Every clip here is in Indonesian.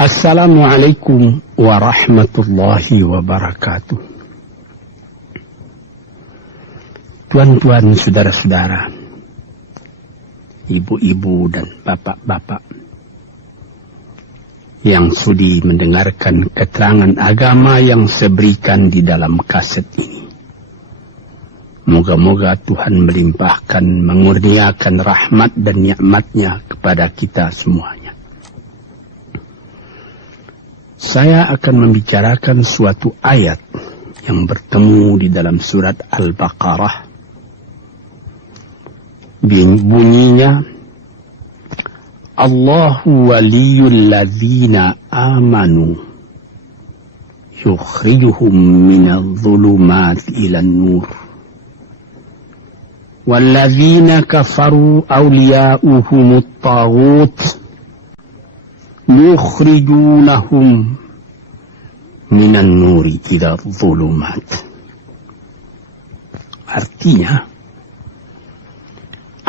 Assalamualaikum warahmatullahi wabarakatuh. Tuan-tuan, saudara-saudara, ibu-ibu dan bapak-bapak yang sudi mendengarkan keterangan agama yang saya berikan di dalam kaset ini. Moga-moga Tuhan melimpahkan, mengurniakan rahmat dan nikmat-Nya kepada kita semuanya. Saya akan membicarakan suatu ayat yang bertemu di dalam surat Al-Baqarah. Bunyinya, Allahu waliyul ladzina amanu yukhrijuhum minadh dhulumati ilan nur walladzina kafaru awliya'uhumut taghut yukhrijunahum minan nuri ila dhulumat. Artinya,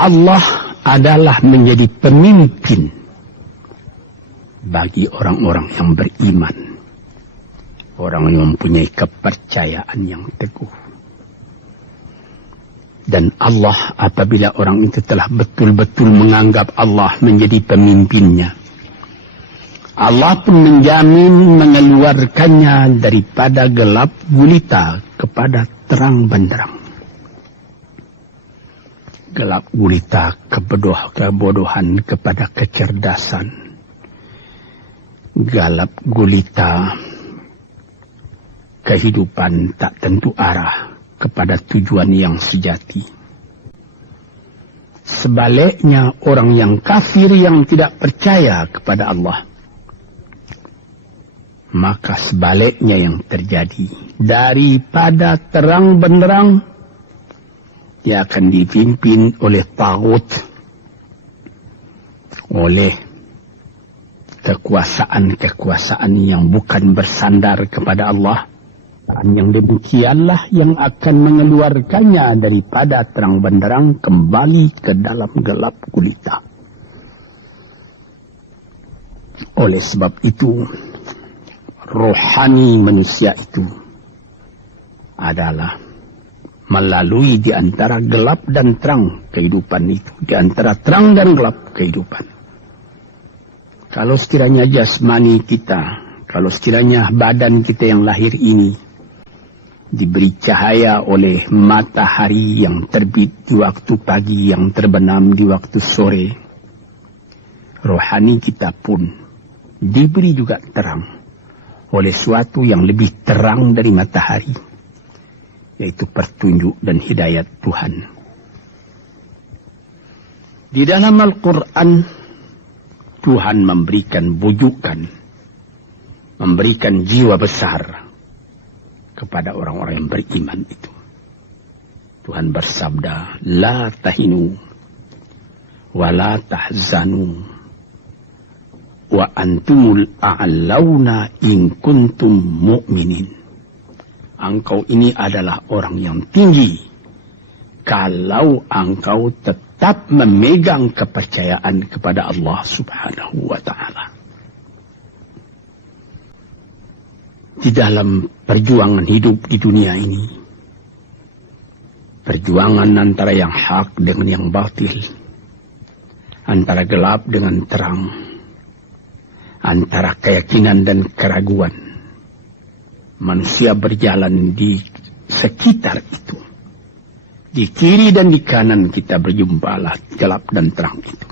Allah adalah menjadi pemimpin bagi orang-orang yang beriman, orang yang mempunyai kepercayaan yang teguh. Dan Allah, apabila orang itu telah betul-betul menganggap Allah menjadi pemimpinnya, Allah pun menjamin mengeluarkannya daripada gelap gulita kepada terang benderang. Gelap gulita kebodohan kepada kecerdasan. Gelap gulita kehidupan tak tentu arah kepada tujuan yang sejati. Sebaliknya, orang yang kafir yang tidak percaya kepada Allah, maka sebaliknya yang terjadi, daripada terang benderang, dia akan dipimpin oleh taghut, oleh kekuasaan yang bukan bersandar kepada Allah. Dan yang demikianlah yang akan mengeluarkannya daripada terang benderang kembali ke dalam gelap gulita. Oleh sebab itu, rohani manusia itu adalah melalui di antara gelap dan terang kehidupan itu, di antara terang dan gelap kehidupan. Kalau sekiranya jasmani kita, kalau sekiranya badan kita yang lahir ini diberi cahaya oleh matahari yang terbit di waktu pagi, yang terbenam di waktu sore, rohani kita pun diberi juga terang oleh suatu yang lebih terang dari matahari, yaitu petunjuk dan hidayat Tuhan. Di dalam Al-Quran, Tuhan memberikan bujukan, memberikan jiwa besar kepada orang-orang yang beriman itu. Tuhan bersabda, La tahinu wa la tahzanu wa antumul a'launa in kuntum mu'minin. Engkau ini adalah orang yang tinggi kalau engkau tetap memegang kepercayaan kepada Allah Subhanahu wa ta'ala. Di dalam perjuangan hidup di dunia ini, perjuangan antara yang hak dengan yang batil, antara gelap dengan terang, antara keyakinan dan keraguan, manusia berjalan di sekitar itu. Di kiri dan di kanan kita berjumpalah gelap dan terang itu.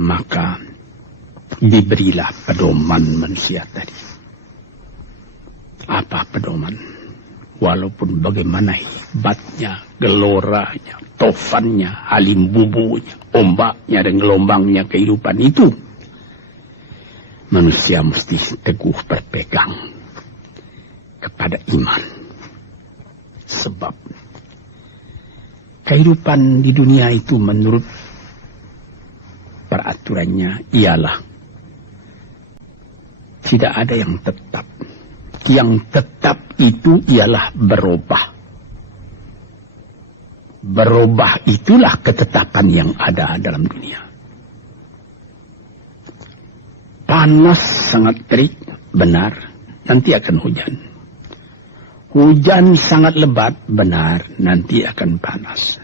Maka diberilah pedoman manusia tadi. Apa pedoman? Walaupun bagaimana hebatnya, geloranya, tofannya, halim bubunya, ombaknya dan gelombangnya kehidupan itu, manusia mesti teguh berpegang kepada iman. Sebab kehidupan di dunia itu menurut peraturannya ialah tidak ada yang tetap. Yang tetap itu ialah berubah. Berubah itulah ketetapan yang ada dalam dunia. panas sangat terik, benar, nanti akan hujan. Hujan sangat lebat, benar, nanti akan panas.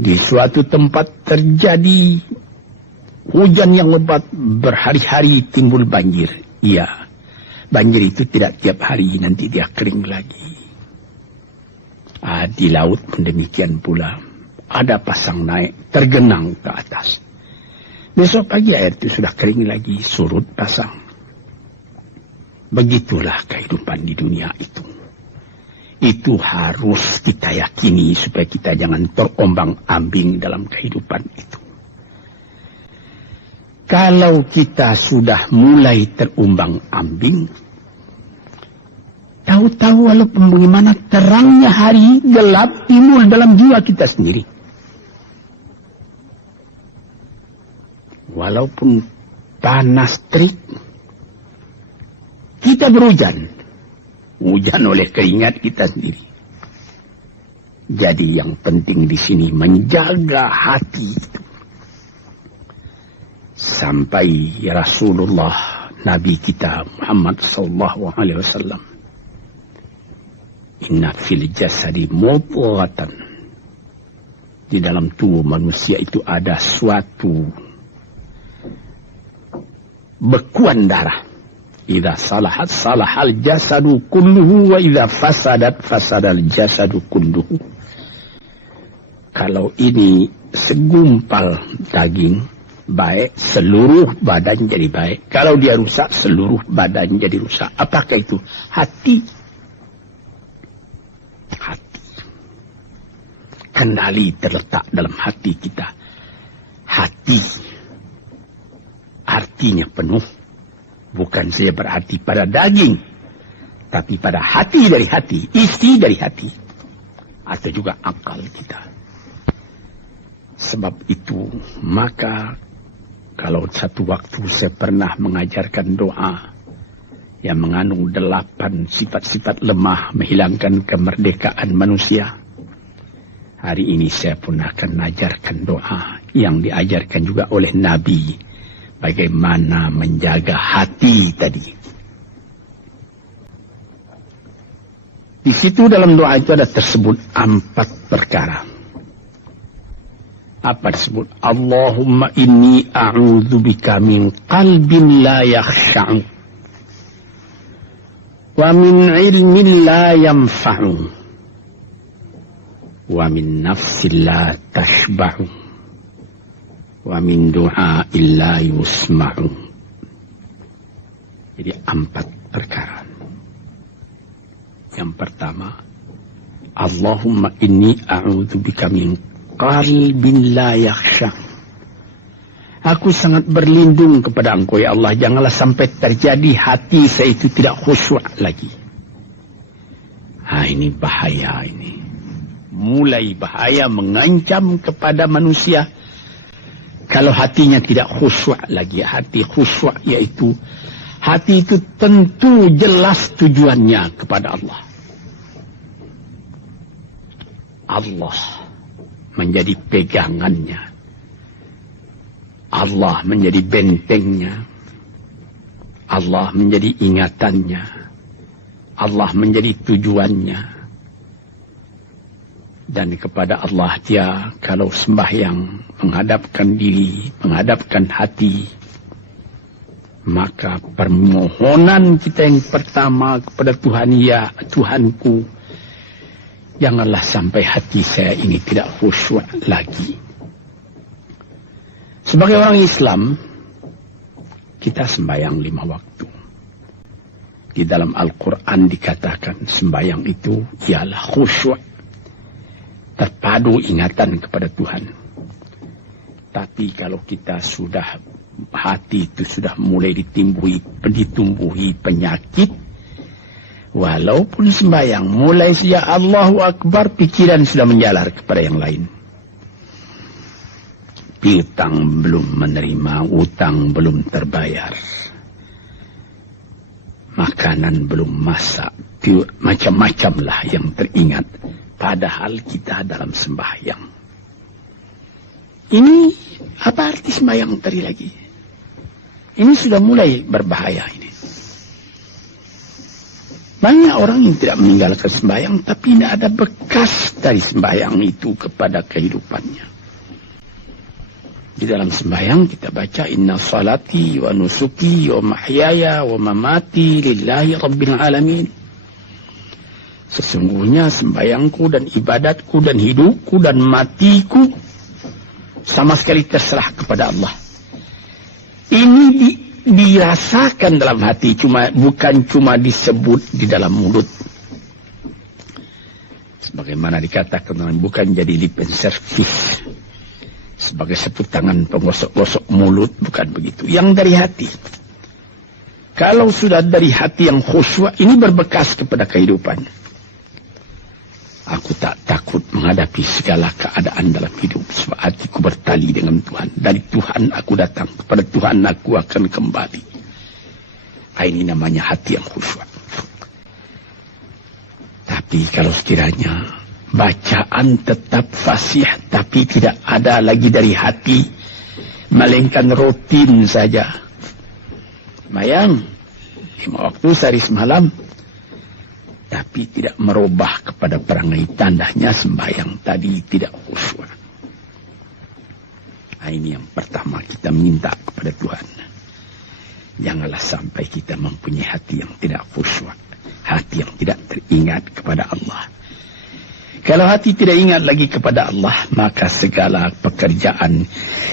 Di suatu tempat terjadi hujan yang lebat, berhari-hari timbul banjir. Iya, banjir itu tidak tiap hari, nanti dia kering lagi. Di laut pun demikian pula. Ada pasang naik, tergenang ke atas. Besok pagi air itu sudah kering lagi, surut pasang. Begitulah kehidupan di dunia itu. Itu harus kita yakini supaya kita jangan terombang-ambing dalam kehidupan itu. Kalau kita sudah mulai terombang-ambing, tahu-tahu walaupun bagaimana terangnya hari, gelap timbul dalam jiwa kita sendiri. Walaupun panas terik, kita berhujan. Hujan oleh keringat kita sendiri. Jadi yang penting di sini menjaga hati itu. Sampai Rasulullah Nabi kita Muhammad sallallahu alaihi wasallam, inna fil jasadi mudghatan, di dalam tubuh manusia itu ada suatu bekuan darah. Idza salahat salahal jasadu kulluhu wa idza fasadat fasadal jasadu kulluhu. Kalau ini segumpal daging baik, seluruh badan jadi baik. Kalau dia rusak, seluruh badan jadi rusak. Apakah itu? Hati. Hati. Kendali terletak dalam hati kita. Hati artinya penuh. Bukan saja berarti pada daging, tapi pada hati dari hati, isi dari hati, atau juga akal kita. Sebab itu, maka kalau satu waktu saya pernah mengajarkan doa yang mengandung 8 sifat-sifat lemah menghilangkan kemerdekaan manusia, hari ini saya pun akan mengajarkan doa yang diajarkan juga oleh Nabi. Bagaimana menjaga hati tadi. Di situ dalam doa itu ada tersebut 4 perkara. Apa tersebut? Allahumma inni a'udzubika min qalbin la yakhsha'u wa min ilmin la yanfa'u wa min nafsin la tashba'u wa min du'a illa yusma'u. Jadi 4 perkara. Yang pertama, Allahumma inni a'udzubika min qalbin la yakhsha. Aku sangat berlindung kepada Engkau ya Allah, janganlah sampai terjadi hati saya itu tidak khusyuk lagi. Ini bahaya ini. Mulai bahaya, mengancam kepada manusia. Kalau hatinya tidak khusyuk lagi, hati khusyuk yaitu hati itu tentu jelas tujuannya kepada Allah. Allah menjadi pegangannya. Allah menjadi bentengnya. Allah menjadi ingatannya. Allah menjadi tujuannya. Dan kepada Allah dia kalau sembahyang menghadapkan diri, menghadapkan hati, maka permohonan kita yang pertama kepada Tuhan, ya Tuhanku, janganlah sampai hati saya ini tidak khusyuk lagi. Sebagai orang Islam, kita sembahyang 5 waktu. Di dalam Al-Quran dikatakan sembahyang itu ialah khusyuk, terpadu ingatan kepada Tuhan. Tapi kalau kita sudah, hati itu sudah mulai ditumbuhi penyakit, walaupun sembahyang, mulai sejak Allahu Akbar, pikiran sudah menjalar kepada yang lain. Piutang belum menerima, utang belum terbayar, makanan belum masak, macam-macam lah yang teringat. Padahal kita dalam sembahyang. Ini apa arti sembahyang tadi lagi? Ini sudah mulai berbahaya ini. Banyak orang yang tidak meninggalkan sembahyang, tapi tidak ada bekas dari sembahyang itu kepada kehidupannya. Di dalam sembahyang kita baca, inna salati wa nusuki wa mahyaya wa mamati lillahi rabbil alamin. Sesungguhnya sembahyangku dan ibadatku dan hidupku dan matiku sama sekali terserah kepada Allah. Ini dirasakan dalam hati, bukan cuma disebut di dalam mulut. Sebagaimana dikatakan, bukan jadi lip service sebagai seput tangan penggosok-gosok mulut, bukan begitu. Yang dari hati. Kalau sudah dari hati yang khusyuk, ini berbekas kepada kehidupan. Aku tak takut menghadapi segala keadaan dalam hidup, sebab hatiku bertali dengan Tuhan. Dari Tuhan aku datang, kepada Tuhan aku akan kembali. Ini namanya hati yang khusyuk. Tapi kalau sekiranya bacaan tetap fasih, tapi tidak ada lagi dari hati, melainkan rutin saja. Mayang 5 waktu sehari semalam, tapi tidak merubah kepada perangai, tandanya sembahyang tadi tidak khusyuk. Ini yang pertama kita minta kepada Tuhan. Janganlah sampai kita mempunyai hati yang tidak khusyuk, hati yang tidak teringat kepada Allah. Kalau hati tidak ingat lagi kepada Allah, maka segala pekerjaan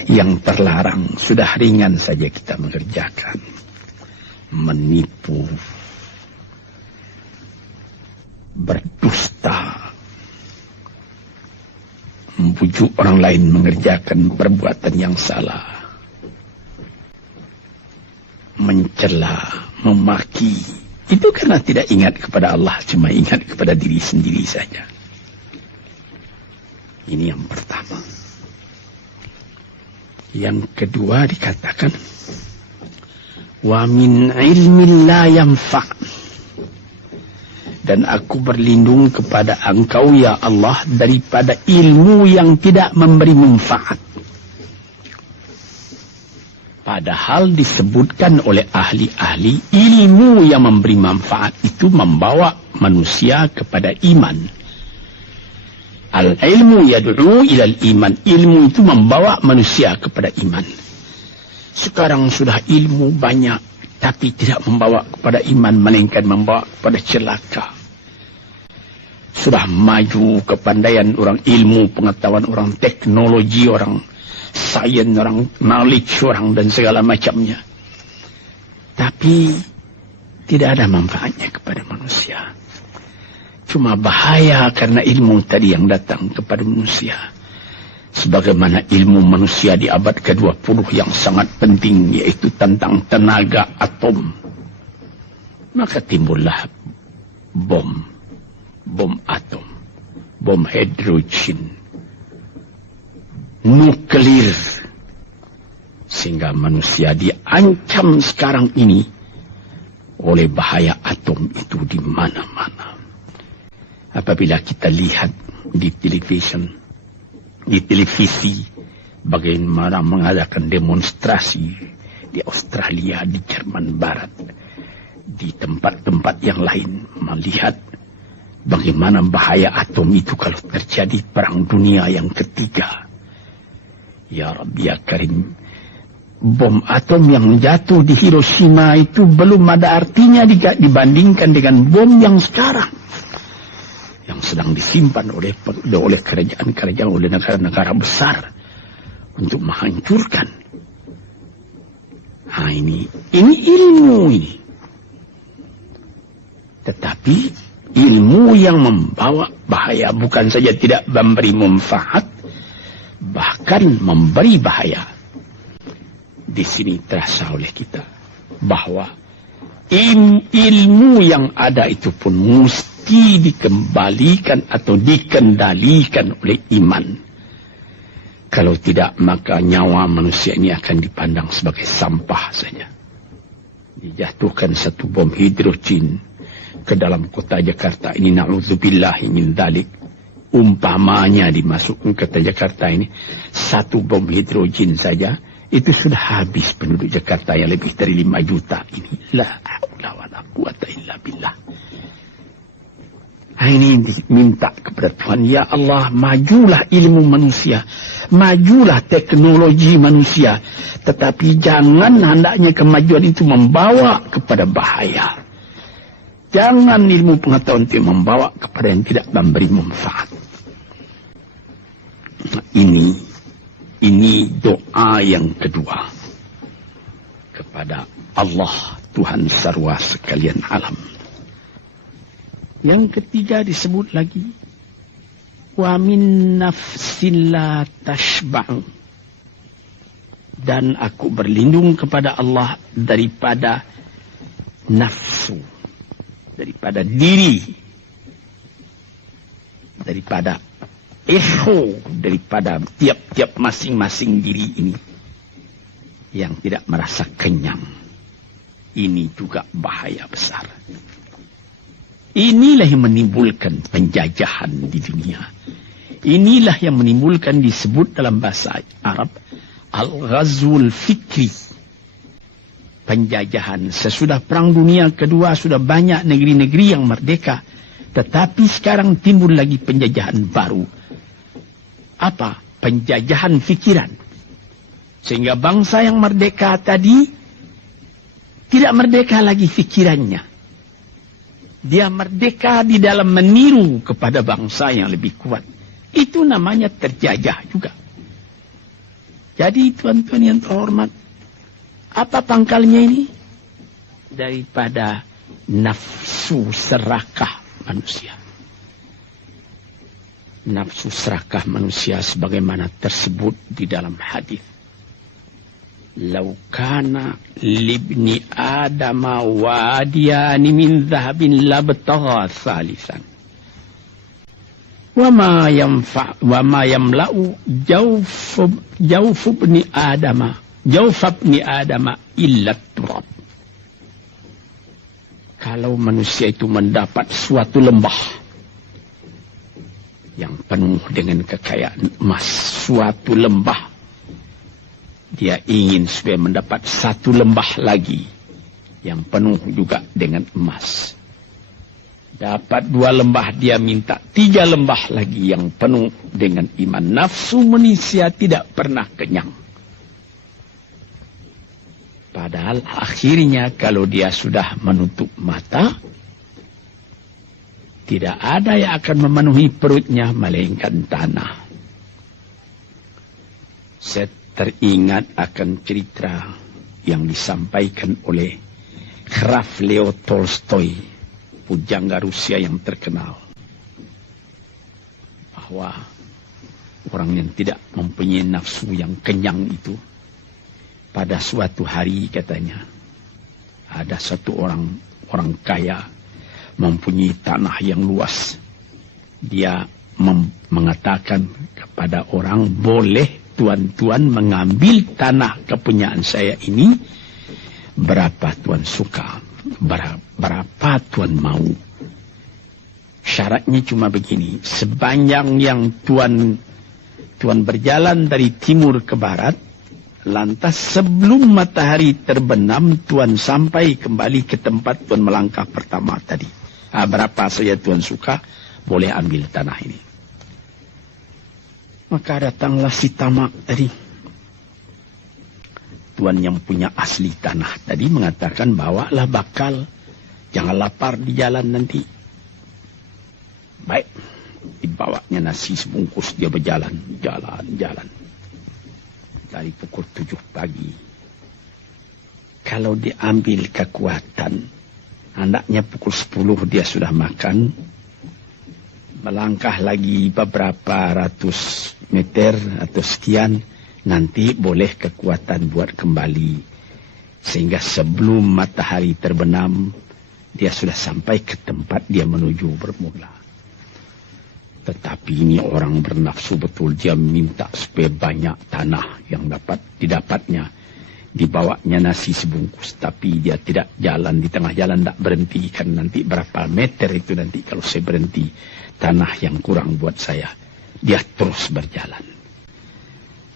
yang terlarang sudah ringan saja kita mengerjakan. Menipu, berdusta, membujuk orang lain mengerjakan perbuatan yang salah, mencela, memaki, itu karena tidak ingat kepada Allah, cuma ingat kepada diri sendiri saja. Ini yang pertama. Yang kedua dikatakan, wa min ilmin la yanfa'. Dan aku berlindung kepada Engkau ya Allah daripada ilmu yang tidak memberi manfaat. Padahal disebutkan oleh ahli-ahli, ilmu yang memberi manfaat itu membawa manusia kepada iman. Al-ilmu yad'u ilal iman. Ilmu itu membawa manusia kepada iman. Sekarang sudah ilmu banyak, tapi tidak membawa kepada iman, melainkan membawa kepada celaka. Sudah maju kepandaian orang, ilmu, pengetahuan orang, teknologi orang, sains orang, knowledge orang, dan segala macamnya. Tapi tidak ada manfaatnya kepada manusia. Cuma bahaya karena ilmu tadi yang datang kepada manusia. Sebagaimana ilmu manusia di abad ke-20 yang sangat penting, yaitu tentang tenaga atom. Maka timbullah bom atom, bom hidrogen, nuklir. Sehingga manusia diancam sekarang ini oleh bahaya atom itu di mana-mana. Apabila kita lihat di televisi, bagaimana mengadakan demonstrasi di Australia, di Jerman Barat, di tempat-tempat yang lain, melihat bagaimana bahaya atom itu kalau terjadi perang dunia yang ketiga. Ya Rabbi ya Karim, bom atom yang jatuh di Hiroshima itu belum ada artinya dibandingkan dengan bom yang sekarang, yang sedang disimpan oleh kerajaan-kerajaan, oleh negara-negara besar untuk menghancurkan. Ini ilmu ini. Tetapi ilmu yang membawa bahaya, bukan saja tidak memberi manfaat, bahkan memberi bahaya. Di sini terasa oleh kita bahwa ilmu yang ada itu pun mesti dikembalikan atau dikendalikan oleh iman. Kalau tidak, maka nyawa manusia ini akan dipandang sebagai sampah saja. Dijatuhkan satu bom hidrogen ke dalam kota Jakarta ini, na'udzubillahi min dzalik. Umpamanya dimasukkan ke kota Jakarta ini, satu bom hidrogen saja, itu sudah habis penduduk Jakarta yang lebih dari 5 juta ini. La haula wala quwata illa billah. Ini minta kepada Tuhan, ya Allah, majulah ilmu manusia, majulah teknologi manusia, tetapi jangan hendaknya kemajuan itu membawa kepada bahaya. Jangan ilmu pengetahuan itu membawa kepada yang tidak memberi manfaat. Ini doa yang kedua kepada Allah, Tuhan sarwa sekalian alam. Yang ketiga disebut lagi, wa min nafsin la tashba'u, dan aku berlindung kepada Allah daripada nafsu, daripada diri, daripada ego, daripada tiap-tiap masing-masing diri ini yang tidak merasa kenyang. Ini juga bahaya besar. Inilah yang menimbulkan penjajahan di dunia. Inilah yang menimbulkan, disebut dalam bahasa Arab, al-ghazwul fikri. Penjajahan. Sesudah Perang Dunia Kedua sudah banyak negeri-negeri yang merdeka. Tetapi sekarang timbul lagi penjajahan baru. Apa? Penjajahan fikiran. Sehingga bangsa yang merdeka tadi tidak merdeka lagi fikirannya. Dia merdeka di dalam meniru kepada bangsa yang lebih kuat. Itu namanya terjajah juga. Jadi tuan-tuan yang terhormat, apa pangkalnya ini? Daripada nafsu serakah manusia. Nafsu serakah manusia sebagaimana tersebut di dalam hadis. Lau kana libni adama wadiyani min dhahabin labtagha thalithan. Wa ma yamla'u jawf ibni adama illa turab. Kalau manusia itu mendapat suatu lembah yang penuh dengan kekayaan emas, suatu lembah, dia ingin supaya mendapat satu lembah lagi yang penuh juga dengan emas. Dapat 2 lembah, dia minta 3 lembah lagi yang penuh dengan iman. Nafsu manusia tidak pernah kenyang. Padahal akhirnya kalau dia sudah menutup mata, tidak ada yang akan memenuhi perutnya melainkan tanah. Teringat akan cerita yang disampaikan oleh Graf Leo Tolstoy, pujangga Rusia yang terkenal, bahwa orang yang tidak mempunyai nafsu yang kenyang itu, pada suatu hari katanya, ada satu orang kaya mempunyai tanah yang luas. Dia mengatakan kepada orang, boleh tuan-tuan mengambil tanah kepunyaan saya ini, berapa tuan suka, berapa tuan mau. Syaratnya cuma begini, sepanjang yang tuan berjalan dari timur ke barat, lantas sebelum matahari terbenam, tuan sampai kembali ke tempat tuan melangkah pertama tadi. Berapa saja tuan suka, boleh ambil tanah ini. Maka datanglah si tamak tadi. Tuan yang punya asli tanah tadi mengatakan, bawalah bakal, jangan lapar di jalan nanti. Baik, dibawanya nasi sebungkus, dia berjalan, jalan. Dari pukul 7 pagi. Kalau diambil kekuatan, hendaknya pukul 10 dia sudah makan. Melangkah lagi beberapa ratus meter atau sekian, nanti boleh kekuatan buat kembali. Sehingga sebelum matahari terbenam, dia sudah sampai ke tempat dia menuju bermula. Tetapi ini orang bernafsu betul, dia minta supaya banyak tanah yang dapat didapatnya. Dibawanya nasi sebungkus, tapi dia tidak jalan, di tengah jalan tidak berhenti, kan nanti berapa meter itu nanti kalau saya berhenti, tanah yang kurang buat saya. Dia terus berjalan.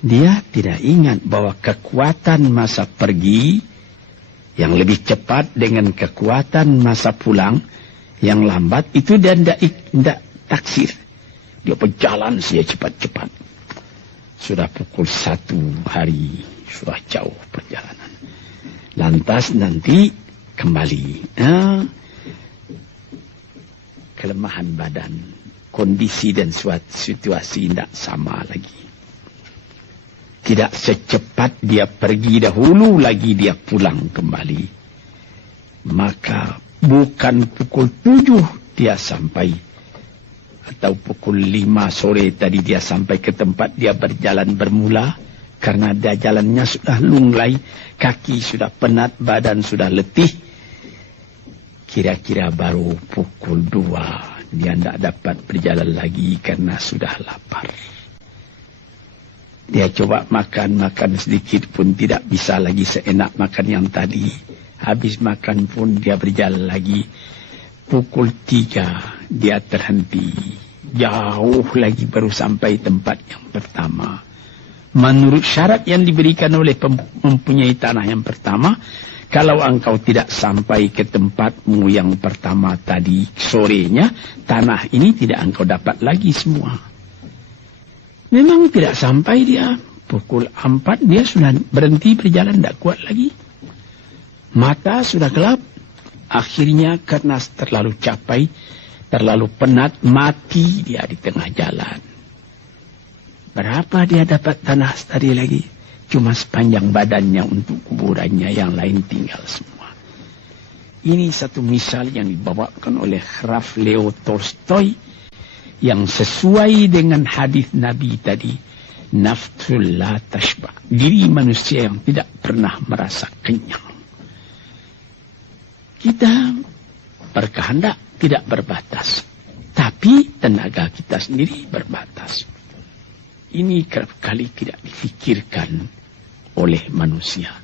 Dia tidak ingat bahwa kekuatan masa pergi yang lebih cepat dengan kekuatan masa pulang yang lambat itu dia tidak taksir. Dia berjalan saja cepat-cepat. Sudah pukul 1 hari, sudah jauh perjalanan. Lantas nanti kembali. Kelemahan badan, kondisi dan situasi tidak sama lagi. Tidak secepat dia pergi dahulu lagi dia pulang kembali. Maka bukan pukul 7 dia sampai. Atau pukul 5 sore tadi dia sampai ke tempat dia berjalan bermula. Karena dia jalannya sudah lunglai. Kaki sudah penat, badan sudah letih. Kira-kira baru pukul 2. Dia tidak dapat berjalan lagi karena sudah lapar. Dia coba makan sedikit pun tidak bisa lagi seenak makan yang tadi. Habis makan pun dia berjalan lagi. Pukul 3 dia terhenti. Jauh lagi baru sampai tempat yang pertama. Menurut syarat yang diberikan oleh mempunyai tanah yang pertama, kalau engkau tidak sampai ke tempatmu yang pertama tadi sorenya, tanah ini tidak engkau dapat lagi semua. Memang tidak sampai dia. Pukul 4 dia sudah berhenti berjalan, tidak kuat lagi. Mata sudah gelap. Akhirnya karena terlalu capek, terlalu penat, mati dia di tengah jalan. Berapa dia dapat tanah tadi lagi? Cuma sepanjang badannya untuk kuburannya, yang lain tinggal semua. Ini satu misal yang dibawakan oleh Graf Leo Tolstoy yang sesuai dengan hadis Nabi tadi. Nafsul la tashba. Diri manusia yang tidak pernah merasa kenyang. Kita berkehendak tidak berbatas. Tapi tenaga kita sendiri berbatas. Ini kerap kali tidak difikirkan oleh manusia.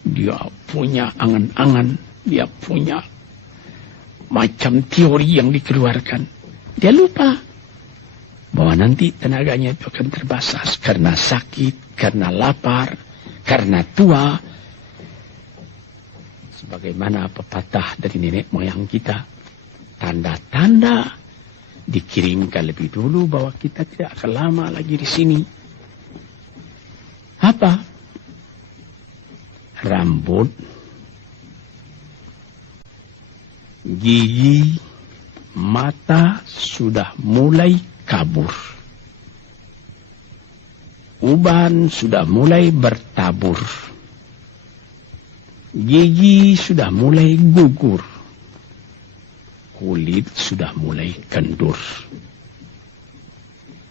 Dia punya angan-angan. Dia punya macam teori yang dikeluarkan. Dia lupa bahwa nanti tenaganya itu akan terbatas karena sakit, karena lapar, karena tua. Sebagaimana pepatah dari nenek moyang kita, tanda-tanda dikirimkan lebih dulu bahwa kita tidak akan lama lagi di sini. Apa? Rambut, gigi, mata sudah mulai kabur. Uban sudah mulai bertabur. Gigi sudah mulai gugur. Kulit sudah mulai kendur.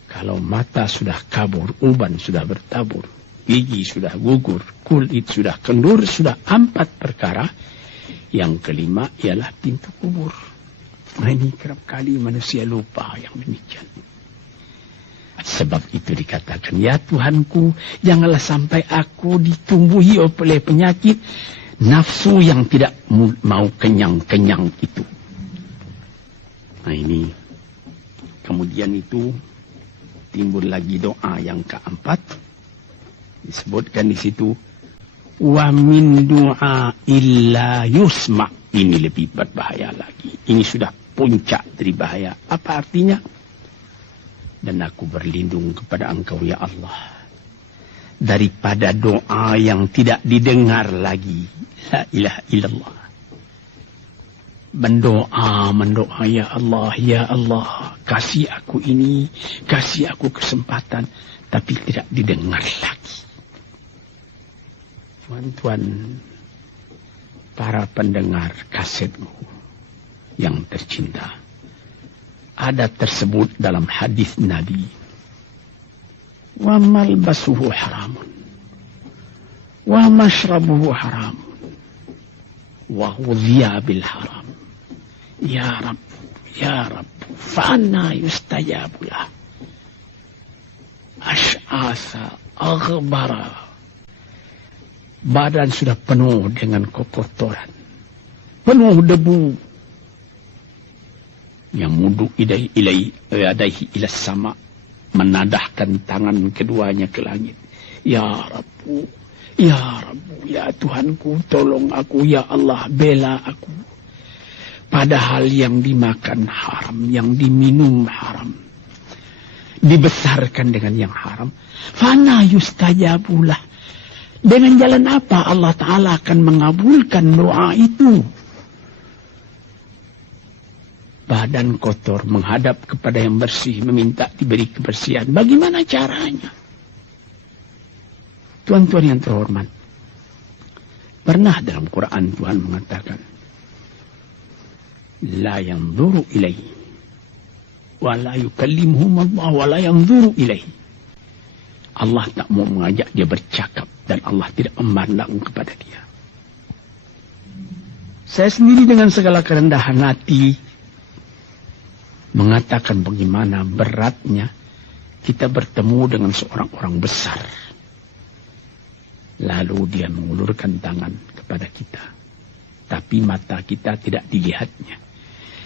Kalau mata sudah kabur, uban sudah bertabur, gigi sudah gugur, kulit sudah kendur, sudah 4 perkara. Yang kelima ialah pintu kubur. Nah, ini kerap kali manusia lupa yang demikian. Sebab itu dikatakan, ya Tuhanku, janganlah sampai aku ditumbuhi oleh penyakit nafsu yang tidak mau kenyang-kenyang itu. Nah ini, kemudian itu timbul lagi doa yang keempat. Disebutkan di situ, wa min du'a illa yusma'. Ini lebih berbahaya lagi. Ini sudah puncak dari bahaya. Apa artinya? Dan aku berlindung kepada Engkau ya Allah daripada doa yang tidak didengar lagi. La ilaha illallah. Mendoa ya Allah, kasih aku ini, kasih aku kesempatan, tapi tidak didengar lagi. Tuan-tuan, para pendengar kasetmu yang tercinta, ada tersebut dalam hadis Nabi, wa malbasuhu haramun, wa mashrabuhu haramun, wa hudhiya bil haram. Ya Rabb, ya Rabb, fa'anna yustajabulah. Ash'asa aghbara. Badan sudah penuh dengan kotoran, penuh debu. Yang mudu ilaihi ila sama, menadahkan tangan keduanya ke langit. Ya Rabbu, ya Rabbu, ya Tuhanku, tolong aku, ya Allah, bela aku. Padahal yang dimakan haram, yang diminum haram, dibesarkan dengan yang haram. Fana yustajabulah. Dengan jalan apa Allah Ta'ala akan mengabulkan doa itu? Badan kotor menghadap kepada yang bersih, meminta diberi kebersihan. Bagaimana caranya? Tuan-tuan yang terhormat, pernah dalam Quran Tuhan mengatakan, la yanzuru ilaihi wa la yukallimuhum Allah wa la yanzuru ilaihi. Allah tak mau mengajak dia bercakap dan Allah tidak memandang kepada dia. Saya sendiri dengan segala kerendahan hati mengatakan bagaimana beratnya kita bertemu dengan seorang orang besar. Lalu dia mengulurkan tangan kepada kita. Tapi mata kita tidak dilihatnya.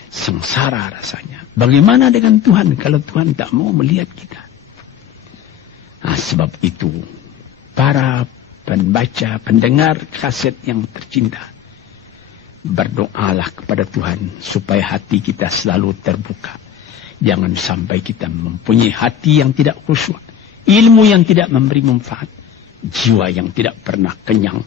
Sengsara rasanya. Bagaimana dengan Tuhan kalau Tuhan tak mau melihat kita? Nah, sebab itu, para pembaca, pendengar kaset yang tercinta, berdoalah kepada Tuhan supaya hati kita selalu terbuka. Jangan sampai kita mempunyai hati yang tidak khusyuk, ilmu yang tidak memberi manfaat, jiwa yang tidak pernah kenyang,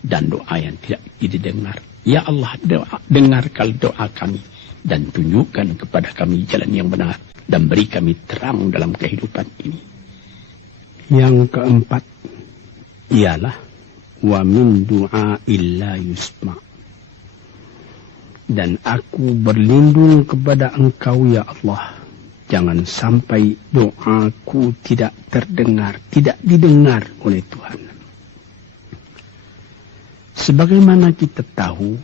dan doa yang tidak didengar. Ya Allah, dengarkan doa kami dan tunjukkan kepada kami jalan yang benar dan beri kami terang dalam kehidupan ini. Yang keempat ialah wa min du'a illa yusma'. Dan aku berlindung kepada Engkau ya Allah. Jangan sampai doaku tidak terdengar, tidak didengar oleh Tuhan. Sebagaimana kita tahu,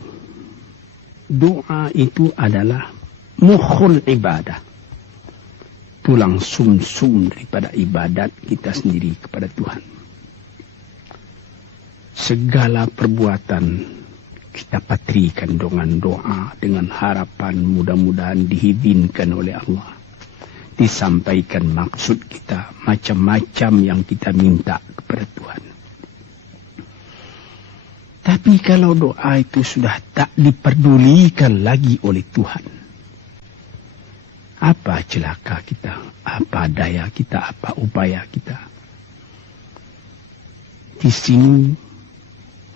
doa itu adalah mukhul ibadah. Tulang sumsum daripada ibadat kita sendiri kepada Tuhan. Segala perbuatan kita patrikan dengan doa, dengan harapan mudah-mudahan diizinkan oleh Allah. Disampaikan maksud kita, macam-macam yang kita minta kepada Tuhan. Tapi kalau doa itu sudah tak diperdulikan lagi oleh Tuhan, apa celaka kita, apa daya kita, apa upaya kita? Di sini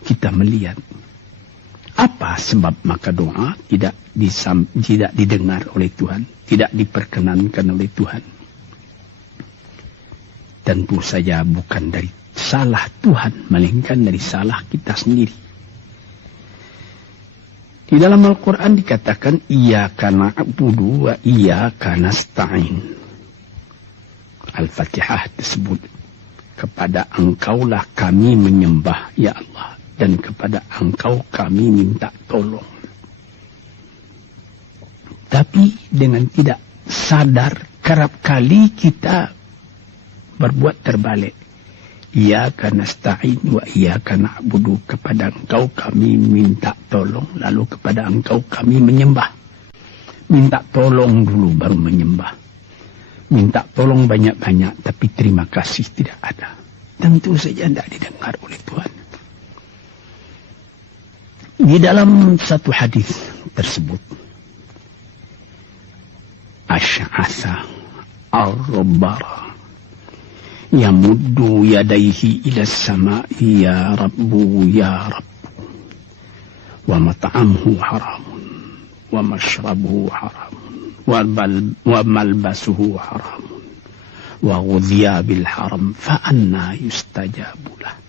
kita melihat apa sebab maka doa tidak didengar oleh Tuhan, tidak diperkenankan oleh Tuhan. Tentu saja bukan dari salah Tuhan, melainkan dari salah kita sendiri. Di dalam Al-Quran dikatakan, Iyyaka na'budu wa iyyaka nasta'in. Al-Fatihah tersebut, kepada Engkaulah kami menyembah, ya Allah, dan kepada Engkau kami minta tolong. Tapi dengan tidak sadar, kerap kali kita berbuat terbalik. Iyyaka nasta'in wa iyyaka na'budu, kepada Engkau kami minta tolong, lalu kepada Engkau kami menyembah. Minta tolong dulu baru menyembah. Minta tolong banyak-banyak tapi terima kasih tidak ada. Tentu saja tidak didengar oleh Tuhan. Di dalam satu hadis tersebut, Asy'atha ar-rabbara yamuddu yadayhi ila as-sama'i ya Rabbu ya Rabbu, wa mat'amuhu haramun wa mashrabuhu haramun wa malbasuhu haramun wa ghudhiya bil haram fa anna yustajabulah.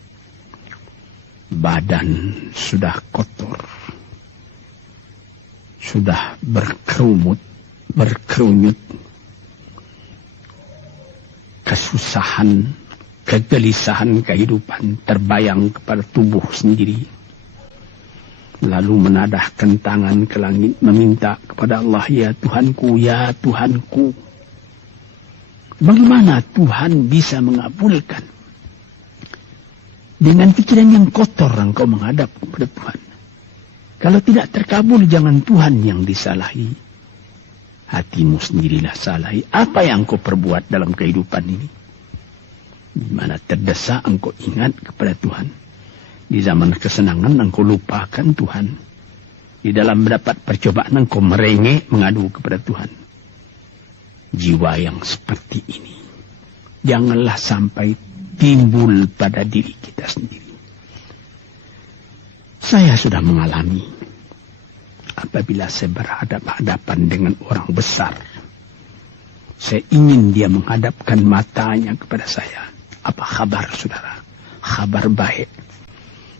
Badan sudah kotor, sudah berkerunyut, kesusahan, kegelisahan kehidupan terbayang kepada tubuh sendiri. Lalu menadahkan tangan ke langit meminta kepada Allah, ya Tuhanku, ya Tuhanku. Bagaimana Tuhan bisa mengabulkan? Dengan pikiran yang kotor engkau menghadap kepada Tuhan. Kalau tidak terkabul, jangan Tuhan yang disalahi. hatimu sendirilah salahi. Apa yang kau perbuat dalam kehidupan ini? Di mana terdesak engkau ingat kepada Tuhan. Di zaman kesenangan engkau lupakan Tuhan. Di dalam mendapat percobaan engkau merengek mengadu kepada Tuhan. Jiwa yang seperti ini janganlah sampai timbul pada diri kita sendiri. Saya sudah mengalami apabila saya berhadapan-hadapan dengan orang besar. Saya ingin dia menghadapkan matanya kepada saya. Apa kabar saudara? Kabar baik.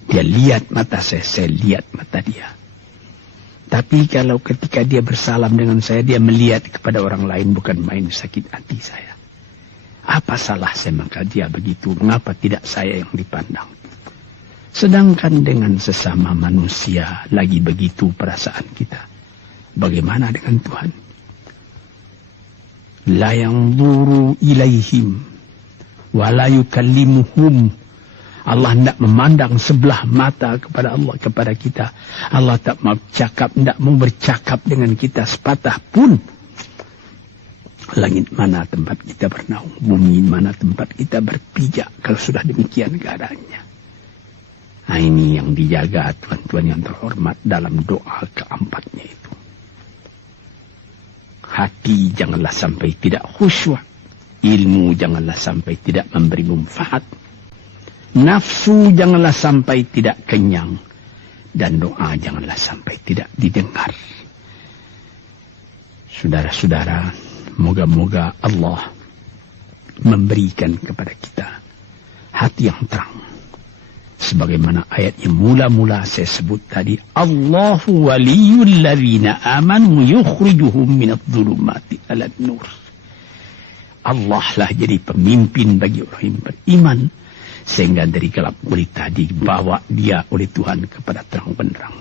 Dia lihat mata saya lihat mata dia. Tapi kalau ketika dia bersalam dengan saya, dia melihat kepada orang lain, bukan main sakit hati saya. Apa salah saya maka dia begitu? Mengapa tidak saya yang dipandang? Sedangkan dengan sesama manusia lagi begitu perasaan kita. Bagaimana dengan Tuhan? La yanzuru ilaihim wa la yukallimuhum. Allah tidak memandang sebelah mata kepada Allah, kepada kita. Allah tak mau cakap, tidak mau bercakap dengan kita sepatah pun. Langit mana tempat kita bernaung, bumi mana tempat kita berpijak, kalau sudah demikian keadaannya. Nah, ini yang dijaga tuan-tuan yang terhormat dalam doa keempatnya itu. Hati janganlah sampai tidak khusyuk. Ilmu janganlah sampai tidak memberi manfaat. Nafsu janganlah sampai tidak kenyang. Dan doa janganlah sampai tidak didengar. Saudara-saudara, moga-moga Allah memberikan kepada kita hati yang terang. Sebagaimana ayat yang mula-mula saya sebut tadi. Allahu waliyul ladzina amanu yukhrijuhum minadh-dhulumati alan nur. Allah lah jadi pemimpin bagi orang yang beriman. Sehingga dari gelap gulita dibawa dia oleh Tuhan kepada terang benderang.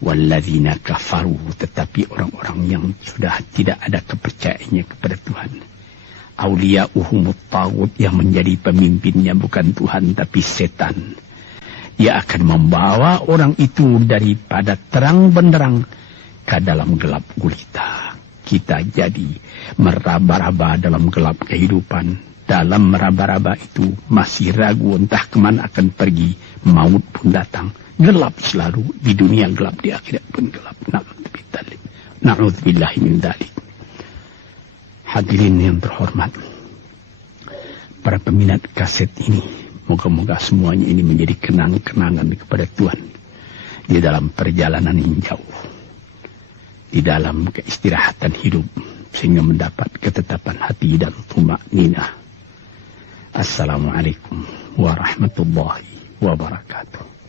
Walladzina kafaru, tetapi orang-orang yang sudah tidak ada kepercayaannya kepada Tuhan. Auliya'uhumut taghut, yang menjadi pemimpinnya bukan Tuhan tapi setan. Ia akan membawa orang itu daripada terang benderang ke dalam gelap gulita. Kita jadi meraba-raba dalam gelap kehidupan. Dalam meraba-raba itu masih ragu entah kemana akan pergi. Maut pun datang. Gelap selalu. Di dunia gelap, di akhirat pun gelap. Na'udzubillahi min dzalik. Hadirin yang terhormat, para peminat kaset ini, moga-moga semuanya ini menjadi kenang-kenangan kepada Tuhan di dalam perjalanan yang jauh, di dalam keistirahatan hidup, sehingga mendapat ketetapan hati dan tumakninah. Assalamualaikum warahmatullahi wabarakatuh.